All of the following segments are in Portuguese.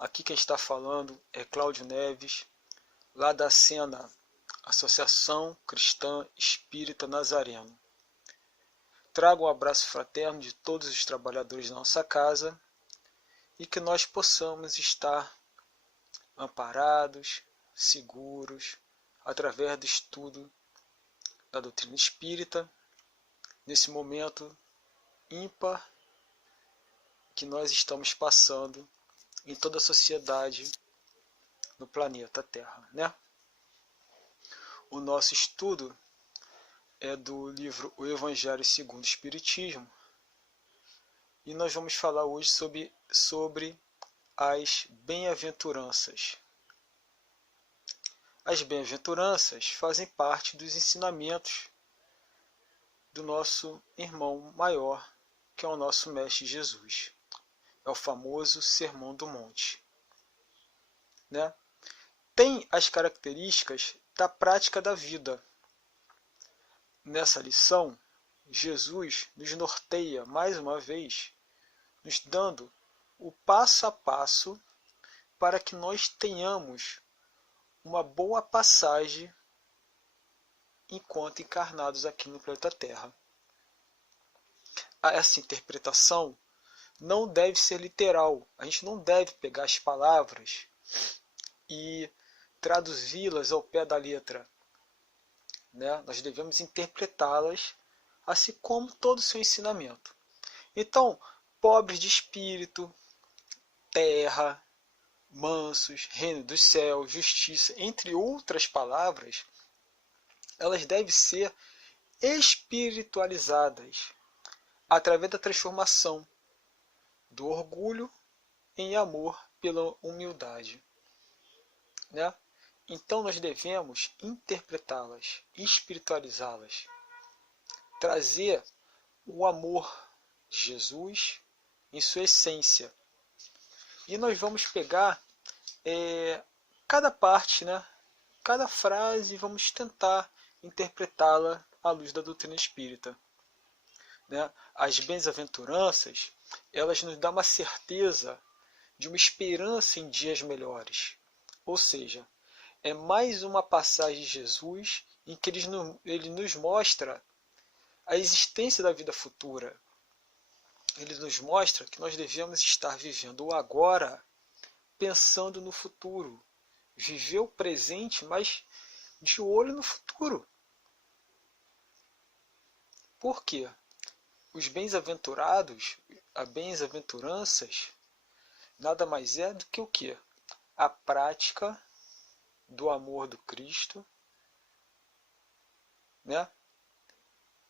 Aqui quem está falando é Cláudio Neves, lá da Sena, Associação Cristã Espírita Nazareno. Trago um abraço fraterno de todos os trabalhadores da nossa casa e que nós possamos estar amparados, seguros, através do estudo da doutrina espírita, nesse momento ímpar que nós estamos passando em toda a sociedade no planeta Terra, né? O nosso estudo é do livro O Evangelho segundo o Espiritismo e nós vamos falar hoje sobre as bem-aventuranças. As bem-aventuranças fazem parte dos ensinamentos do nosso irmão maior, que é o nosso Mestre Jesus. É o famoso Sermão do Monte, né? Tem as características da prática da vida. Nessa lição, Jesus nos norteia mais uma vez, nos dando o passo a passo para que nós tenhamos uma boa passagem enquanto encarnados aqui no planeta Terra. Essa interpretação não deve ser literal. A gente não deve pegar as palavras e traduzi-las ao pé da letra, né? Nós devemos interpretá-las assim como todo o seu ensinamento. Então, pobres de espírito, terra, mansos, reino dos céus, justiça, entre outras palavras, elas devem ser espiritualizadas através da transformação do orgulho em amor pela humildade, né? Então nós devemos interpretá-las, espiritualizá-las, trazer o amor de Jesus em sua essência. E nós vamos pegar cada parte, né? Cada frase, vamos tentar interpretá-la à luz da doutrina espírita, né? As bem-aventuranças, elas nos dão uma certeza de uma esperança em dias melhores. Ou seja, é mais uma passagem de Jesus em que ele nos mostra a existência da vida futura. Ele nos mostra que nós devemos estar vivendo o agora, pensando no futuro. Viver o presente, mas de olho no futuro. Por quê? Os bem-aventurados, as bem-aventuranças, nada mais é do que o quê? A prática do amor do Cristo, né?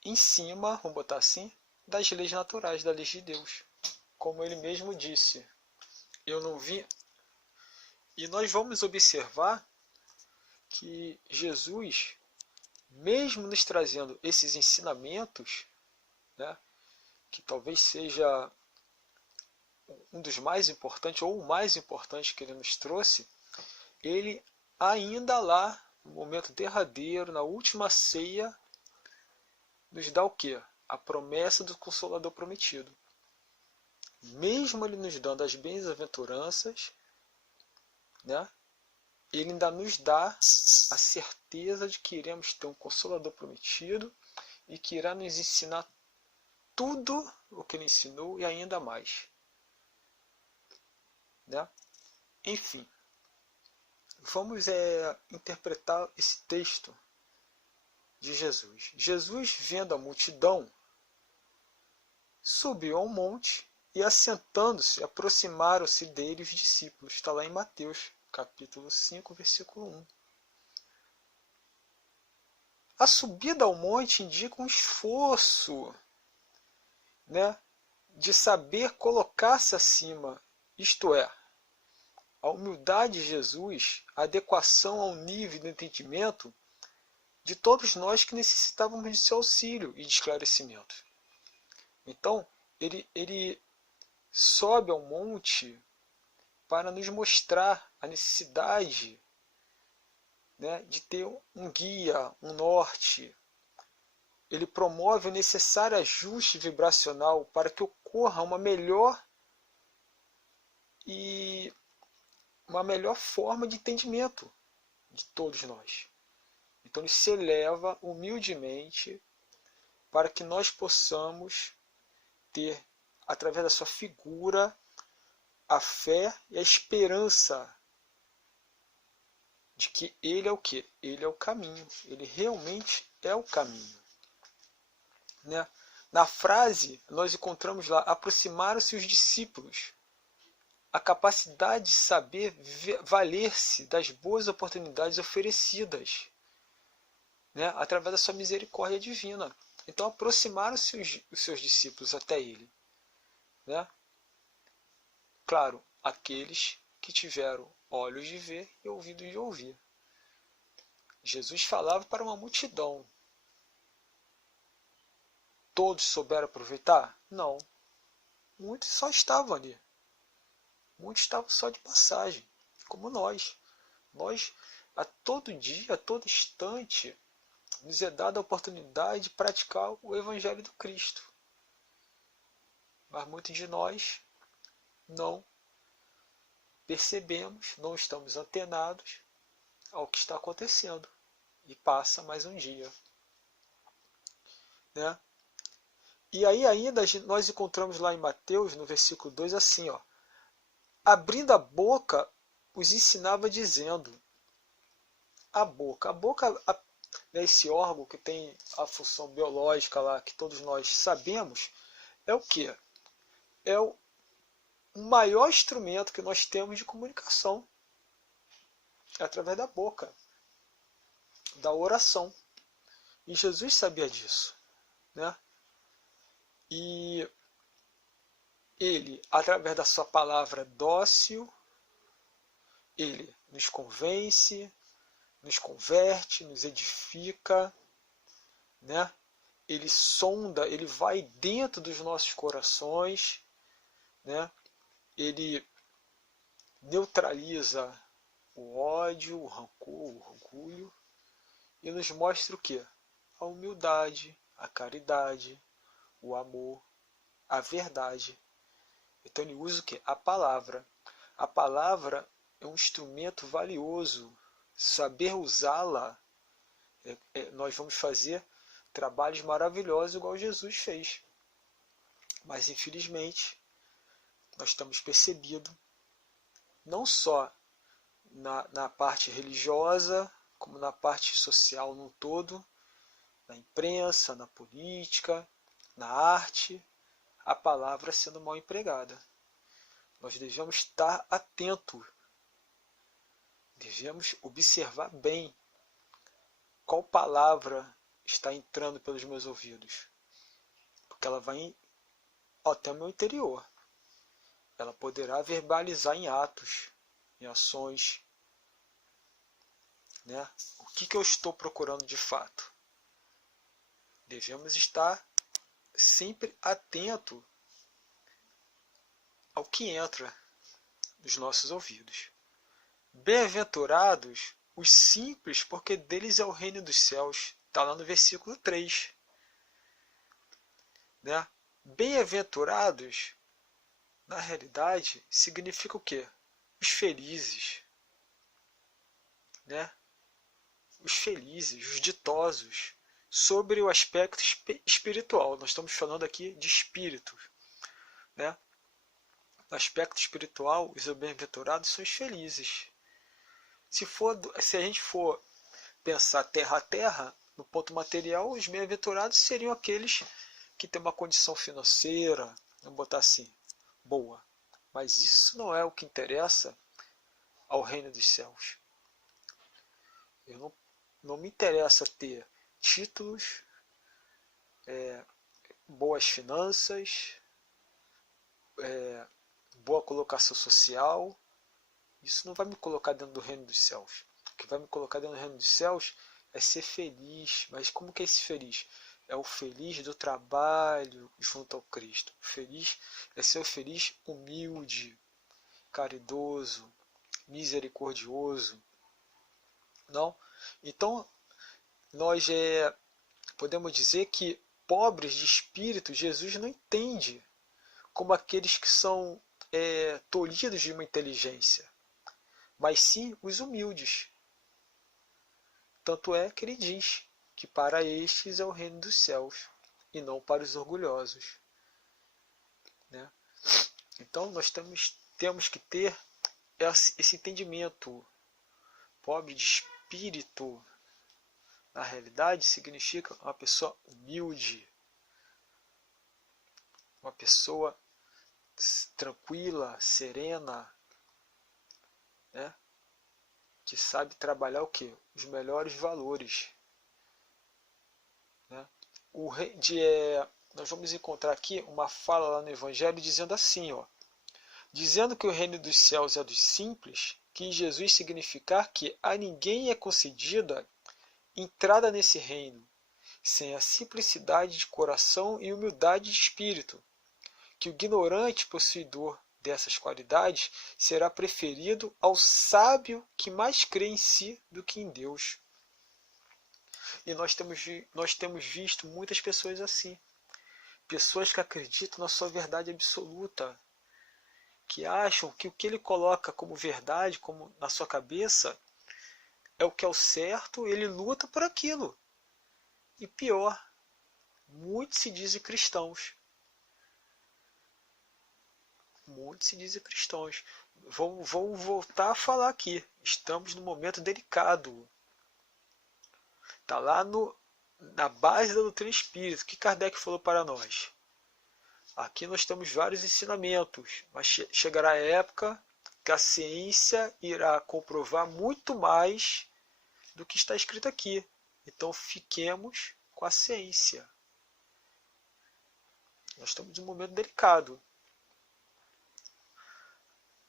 Em cima, vamos botar assim, das leis naturais, da lei de Deus. Como ele mesmo disse, eu não vi. E nós vamos observar que Jesus, mesmo nos trazendo esses ensinamentos, né, que talvez seja um dos mais importantes, ou o mais importante que ele nos trouxe, ele ainda lá, no momento derradeiro, na última ceia, nos dá o quê? A promessa do Consolador prometido. Mesmo ele nos dando as bem-aventuranças, né, ele ainda nos dá a certeza de que iremos ter um Consolador prometido e que irá nos ensinar tudo o que ele ensinou e ainda mais, né? Enfim, vamos interpretar esse texto de Jesus. Jesus, vendo a multidão, subiu ao monte e, assentando-se, aproximaram-se dele os discípulos. Está lá em Mateus, capítulo 5, versículo 1. A subida ao monte indica um esforço, né, de saber colocar-se acima, isto é, a humildade de Jesus, a adequação ao nível do entendimento de todos nós que necessitávamos de seu auxílio e de esclarecimento. Então, ele sobe ao monte para nos mostrar a necessidade, né, de ter um guia, um norte. Ele promove o necessário ajuste vibracional para que ocorra uma melhor e uma melhor forma de entendimento de todos nós. Então ele se eleva humildemente para que nós possamos ter, através da sua figura, a fé e a esperança de que ele é o quê? Ele é o caminho. Ele realmente é o caminho. Né? Na frase, nós encontramos lá, aproximaram-se os discípulos. A capacidade de saber valer-se das boas oportunidades oferecidas, né? Através da sua misericórdia divina. Então aproximaram-se os seus discípulos até ele. Né? Claro, aqueles que tiveram olhos de ver e ouvidos de ouvir. Jesus falava para uma multidão. Todos souberam aproveitar? Não. Muitos só estavam ali. Muitos estavam só de passagem, como nós. Nós, a todo dia, a todo instante, nos é dada a oportunidade de praticar o Evangelho do Cristo. Mas muitos de nós não percebemos, não estamos antenados ao que está acontecendo. E passa mais um dia. Né? E aí ainda nós encontramos lá em Mateus, no versículo 2, assim, ó, abrindo a boca, os ensinava dizendo, a boca é esse órgão que tem a função biológica lá, que todos nós sabemos, é o quê? É o maior instrumento que nós temos de comunicação, é através da boca, da oração. E Jesus sabia disso. Né? E ele, através da sua palavra dócil, ele nos convence, nos converte, nos edifica, né? Ele sonda, ele vai dentro dos nossos corações, né? Ele neutraliza o ódio, o rancor, o orgulho e nos mostra o quê? A humildade, a caridade, o amor, a verdade. Então ele usa o quê? A palavra. A palavra é um instrumento valioso. Saber usá-la, nós vamos fazer trabalhos maravilhosos igual Jesus fez. Mas infelizmente nós estamos percebidos, não só na parte religiosa, como na parte social no todo, na imprensa, na política, na arte, a palavra sendo mal empregada. Nós devemos estar atentos, devemos observar bem qual palavra está entrando pelos meus ouvidos, porque ela vai até o meu interior. Ela poderá verbalizar em atos, em ações. Né? O que eu estou procurando de fato? Devemos estar sempre atento ao que entra nos nossos ouvidos. Bem-aventurados os simples, porque deles é o reino dos céus. Está lá no versículo 3. Né? Bem-aventurados, na realidade, significa o quê? Os felizes. Né? Os felizes, os ditosos, sobre o aspecto espiritual. Nós estamos falando aqui de espírito. Né? No aspecto espiritual, os bem-aventurados são os felizes. Se a gente for pensar terra a terra, no ponto material, os bem-aventurados seriam aqueles que têm uma condição financeira, vamos botar assim, boa. Mas isso não é o que interessa ao reino dos céus. Não me interessa ter títulos, boas finanças, boa colocação social. Isso não vai me colocar dentro do reino dos céus. O que vai me colocar dentro do reino dos céus é ser feliz. Mas como que é esse feliz? É o feliz do trabalho junto ao Cristo. O feliz é ser o feliz humilde, caridoso, misericordioso. Não? Então, nós podemos dizer que pobres de espírito, Jesus não entende como aqueles que são tolhidos de uma inteligência. mas sim os humildes. Tanto é que ele diz que para estes é o reino dos céus, e não para os orgulhosos. Né? Então nós temos que ter esse entendimento. Pobre de espírito, na realidade, significa uma pessoa humilde, uma pessoa tranquila, serena, né? Que sabe trabalhar o quê? Os melhores valores. Né? Nós vamos encontrar aqui uma fala lá no Evangelho dizendo assim, ó, dizendo que o reino dos céus é dos simples, quis Jesus significar que a ninguém é concedida entrada nesse reino, sem a simplicidade de coração e humildade de espírito, que o ignorante possuidor dessas qualidades será preferido ao sábio que mais crê em si do que em Deus. E nós temos visto muitas pessoas assim, pessoas que acreditam na sua verdade absoluta, que acham que o que ele coloca como verdade, como na sua cabeça, é o que é o certo, ele luta por aquilo. E pior, muitos se dizem cristãos. Muitos se dizem cristãos. Vamos voltar a falar aqui. Estamos num momento delicado. Está lá na base da doutrina espírita. O que Kardec falou para nós? Aqui nós temos vários ensinamentos, mas chegará a época que a ciência irá comprovar muito mais do que está escrito aqui. Então fiquemos com a ciência. Nós estamos em um momento delicado.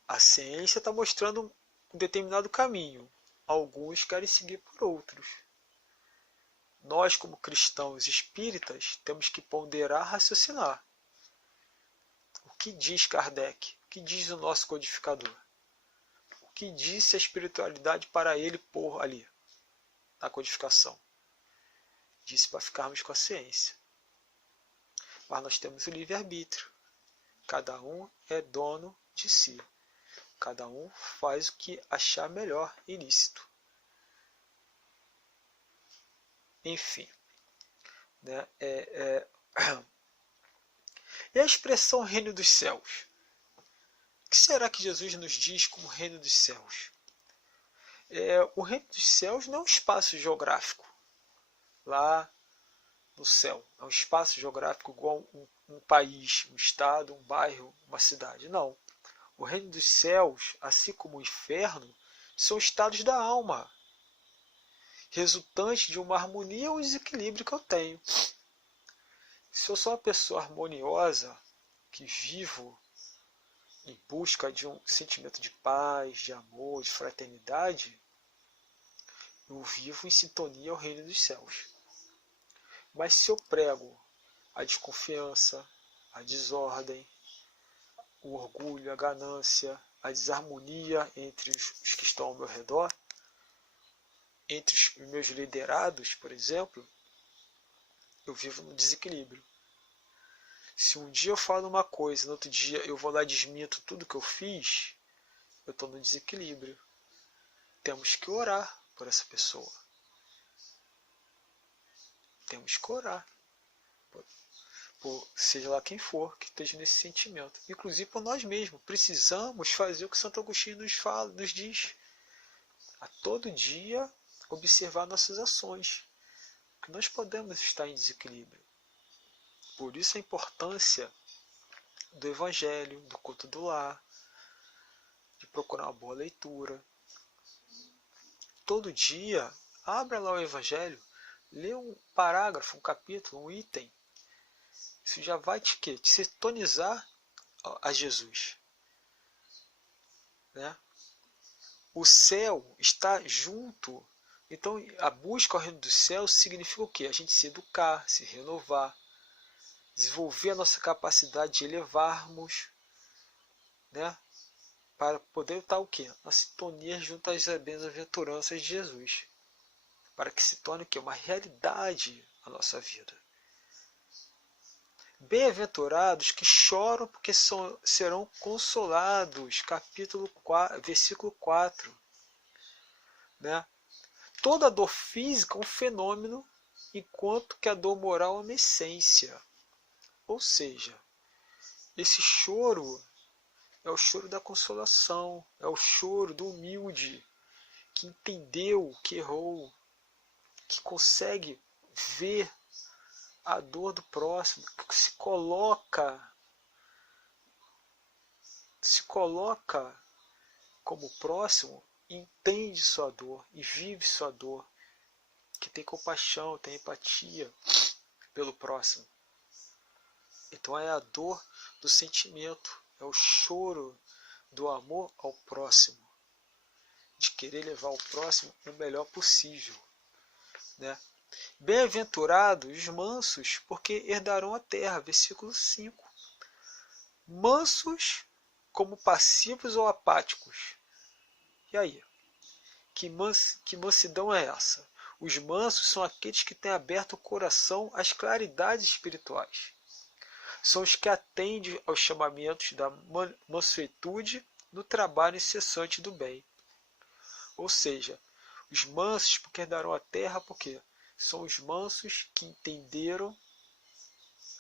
A ciência está mostrando um determinado caminho. Alguns querem seguir por outros. Nós, como cristãos espíritas, temos que ponderar, raciocinar. O que diz Kardec? O que diz o nosso codificador? O que disse a espiritualidade para ele pôr ali, na codificação? Disse para ficarmos com a ciência. Mas nós temos o livre-arbítrio. Cada um é dono de si. Cada um faz o que achar melhor e lícito. Enfim. Né? E a expressão reino dos céus? O que será que Jesus nos diz como reino dos céus? O reino dos céus não é um espaço geográfico lá no céu. É um espaço geográfico igual um país, um estado, um bairro, uma cidade. Não. O reino dos céus, assim como o inferno, são estados da alma, resultantes de uma harmonia ou desequilíbrio que eu tenho. Se eu sou uma pessoa harmoniosa, que vivo em busca de um sentimento de paz, de amor, de fraternidade, eu vivo em sintonia ao reino dos céus. Mas se eu prego a desconfiança, a desordem, o orgulho, a ganância, a desarmonia entre os que estão ao meu redor, entre os meus liderados, por exemplo, eu vivo no desequilíbrio. Se um dia eu falo uma coisa, no outro dia eu vou lá e desminto tudo que eu fiz, eu estou no desequilíbrio. Temos que orar por essa pessoa. Temos que orar. Por seja lá quem for que esteja nesse sentimento. Inclusive por nós mesmos. Precisamos fazer o que Santo Agostinho nos diz. A todo dia observar nossas ações. Porque nós podemos estar em desequilíbrio. Por isso a importância do Evangelho, do culto do lar, de procurar uma boa leitura. Todo dia, abra lá o Evangelho, lê um parágrafo, um capítulo, um item. Isso já vai te sintonizar a Jesus. Né? O céu está junto. Então, a busca ao reino dos céus significa o quê? A gente se educar, se renovar, desenvolver a nossa capacidade de elevarmos, né? Para poder estar o quê? Na sintonia junto às bem-aventuranças de Jesus. Para que se torne o quê? Uma realidade a nossa vida. Bem-aventurados que choram porque serão consolados. Capítulo 4, versículo 4. né? Toda dor física é um fenômeno, enquanto que a dor moral é uma essência. Ou seja, esse choro é o choro da consolação, é o choro do humilde, que entendeu, que errou, que consegue ver a dor do próximo, que se coloca como próximo, entende sua dor e vive sua dor, que tem compaixão, tem empatia pelo próximo. Então é a dor do sentimento, é o choro do amor ao próximo, de querer levar o próximo o melhor possível, né? Bem-aventurados os mansos, porque herdarão a terra. Versículo 5. Mansos como passivos ou apáticos. E aí? Que mansidão é essa? Os mansos são aqueles que têm aberto o coração às claridades espirituais. São os que atendem aos chamamentos da mansuetude no trabalho incessante do bem. Ou seja, os mansos porque herdarão a terra, porque são os mansos que entenderam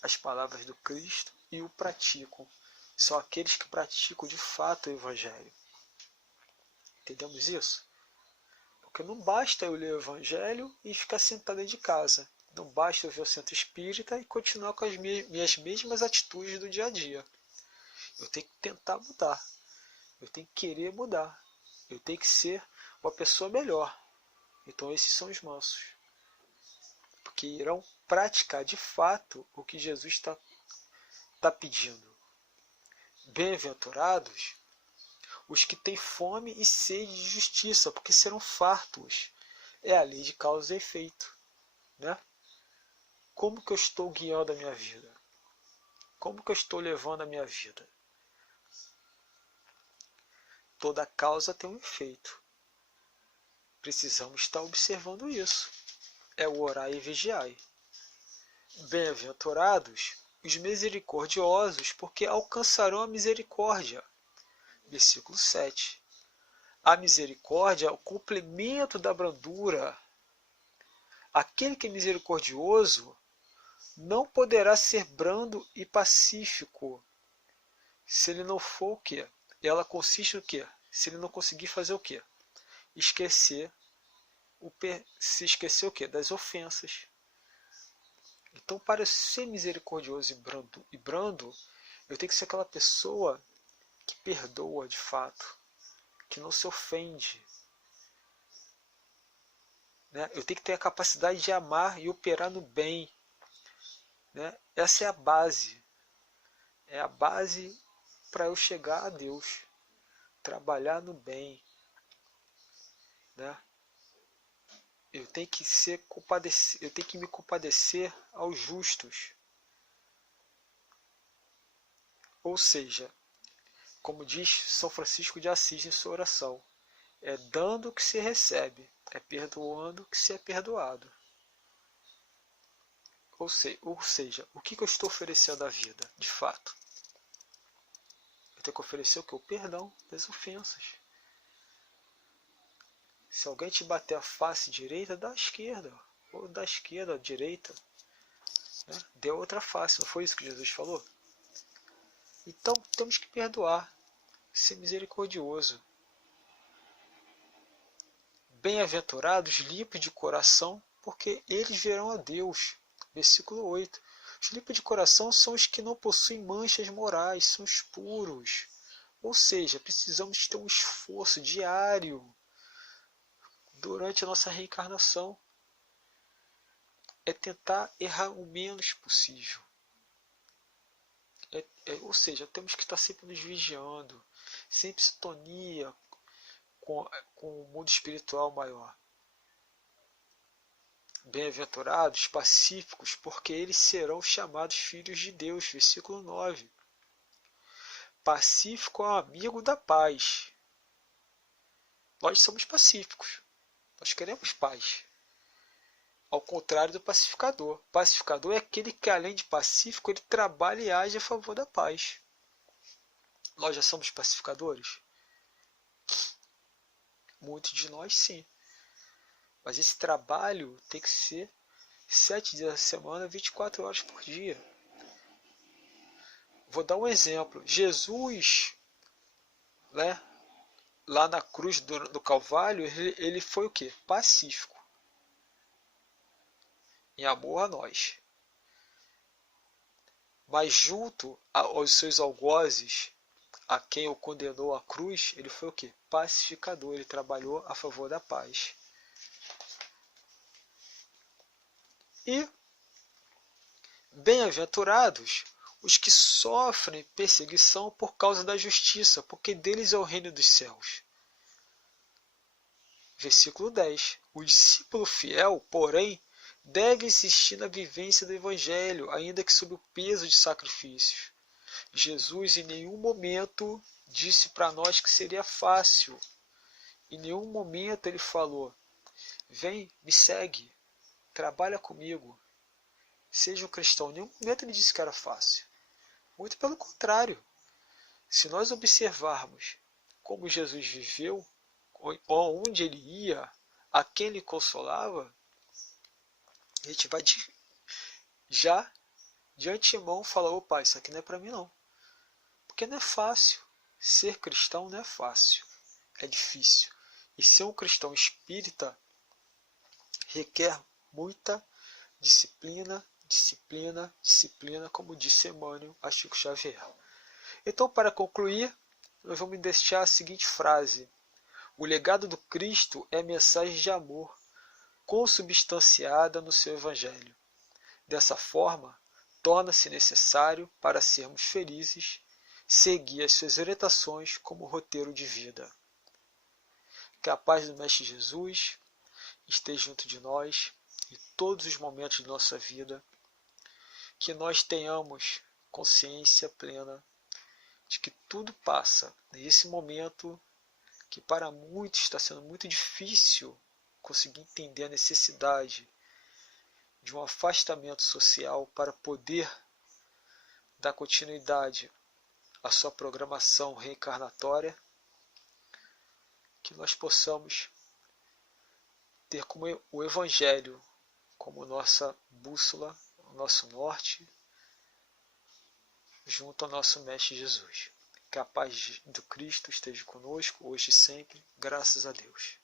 as palavras do Cristo e o praticam. São aqueles que praticam de fato o Evangelho. Entendemos isso? Porque não basta eu ler o Evangelho e ficar sentado dentro de casa. Não basta eu ver o centro espírita e continuar com as minhas mesmas atitudes do dia a dia. Eu tenho que tentar mudar. Eu tenho que querer mudar. Eu tenho que ser uma pessoa melhor. Então esses são os mansos. Porque irão praticar de fato o que Jesus está pedindo. Bem-aventurados os que têm fome e sede de justiça, porque serão fartos. É a lei de causa e efeito, né? Como que eu estou guiando a minha vida? Como que eu estou levando a minha vida? Toda causa tem um efeito. Precisamos estar observando isso. É o orar e vigiar. Bem-aventurados os misericordiosos, porque alcançarão a misericórdia. Versículo 7. A misericórdia é o complemento da brandura. Aquele que é misericordioso não poderá ser brando e pacífico se ele não for o quê? Ela consiste no quê? Se ele não conseguir fazer o quê? Se esquecer o quê? Das ofensas. Então, para ser misericordioso e brando, eu tenho que ser aquela pessoa que perdoa de fato, que não se ofende. Né? Eu tenho que ter a capacidade de amar e operar no bem. Né? Essa é a base. É a base para eu chegar a Deus. Trabalhar no bem. Né? Eu tenho que me compadecer aos justos. Ou seja, como diz São Francisco de Assis em sua oração, é dando que se recebe, é perdoando que se é perdoado. Ou seja, o que eu estou oferecendo à vida, de fato? Eu tenho que oferecer o que? O perdão das ofensas. Se alguém te bater a face direita, dá a esquerda. Ou da esquerda à direita. Né? Dê outra face, não foi isso que Jesus falou? Então temos que perdoar, ser misericordioso. Bem-aventurados limpos de coração, porque eles verão a Deus. Versículo 8. Os limpos de coração são os que não possuem manchas morais, são os puros. Ou seja, precisamos ter um esforço diário durante a nossa reencarnação. É tentar errar o menos possível. Ou seja, temos que estar sempre nos vigiando, sempre em sintonia com o mundo espiritual maior. Bem-aventurados, pacíficos, porque eles serão chamados filhos de Deus. Versículo 9. Pacífico é um amigo da paz. Nós somos pacíficos. Nós queremos paz. Ao contrário do pacificador. O pacificador é aquele que, além de pacífico, ele trabalha e age a favor da paz. Nós já somos pacificadores? Muitos de nós, sim. Mas esse trabalho tem que ser 7 dias da semana, 24 horas por dia. Vou dar um exemplo. Jesus, né, lá na cruz do Calvário, ele foi o quê? Pacífico. Em amor a nós. Mas junto aos seus algozes, a quem o condenou à cruz, ele foi o quê? Pacificador. Ele trabalhou a favor da paz. E bem-aventurados os que sofrem perseguição por causa da justiça, porque deles é o reino dos céus. Versículo 10. O discípulo fiel, porém, deve insistir na vivência do Evangelho, ainda que sob o peso de sacrifícios. Jesus em nenhum momento disse para nós que seria fácil. Em nenhum momento ele falou: vem, me segue, trabalha comigo, seja um cristão. Em nenhum momento ele disse que era fácil. Muito pelo contrário. Se nós observarmos como Jesus viveu, onde ele ia, a quem ele consolava, a gente vai já de antemão falar: opa, isso aqui não é para mim não. Porque não é fácil. Ser cristão não é fácil. É difícil. E ser um cristão espírita requer muita disciplina, disciplina, disciplina, como disse Emmanuel a Chico Xavier. Então, para concluir, nós vamos deixar a seguinte frase: o legado do Cristo é mensagem de amor, consubstanciada no seu Evangelho. Dessa forma, torna-se necessário, para sermos felizes, seguir as suas orientações como roteiro de vida. Que a paz do Mestre Jesus esteja junto de nós em todos os momentos de nossa vida. Que nós tenhamos consciência plena de que tudo passa. Nesse momento que para muitos está sendo muito difícil conseguir entender a necessidade de um afastamento social para poder dar continuidade à sua programação reencarnatória, que nós possamos ter como o Evangelho como nossa bússola, o nosso norte, junto ao nosso Mestre Jesus. Que a paz do Cristo esteja conosco, hoje e sempre, graças a Deus.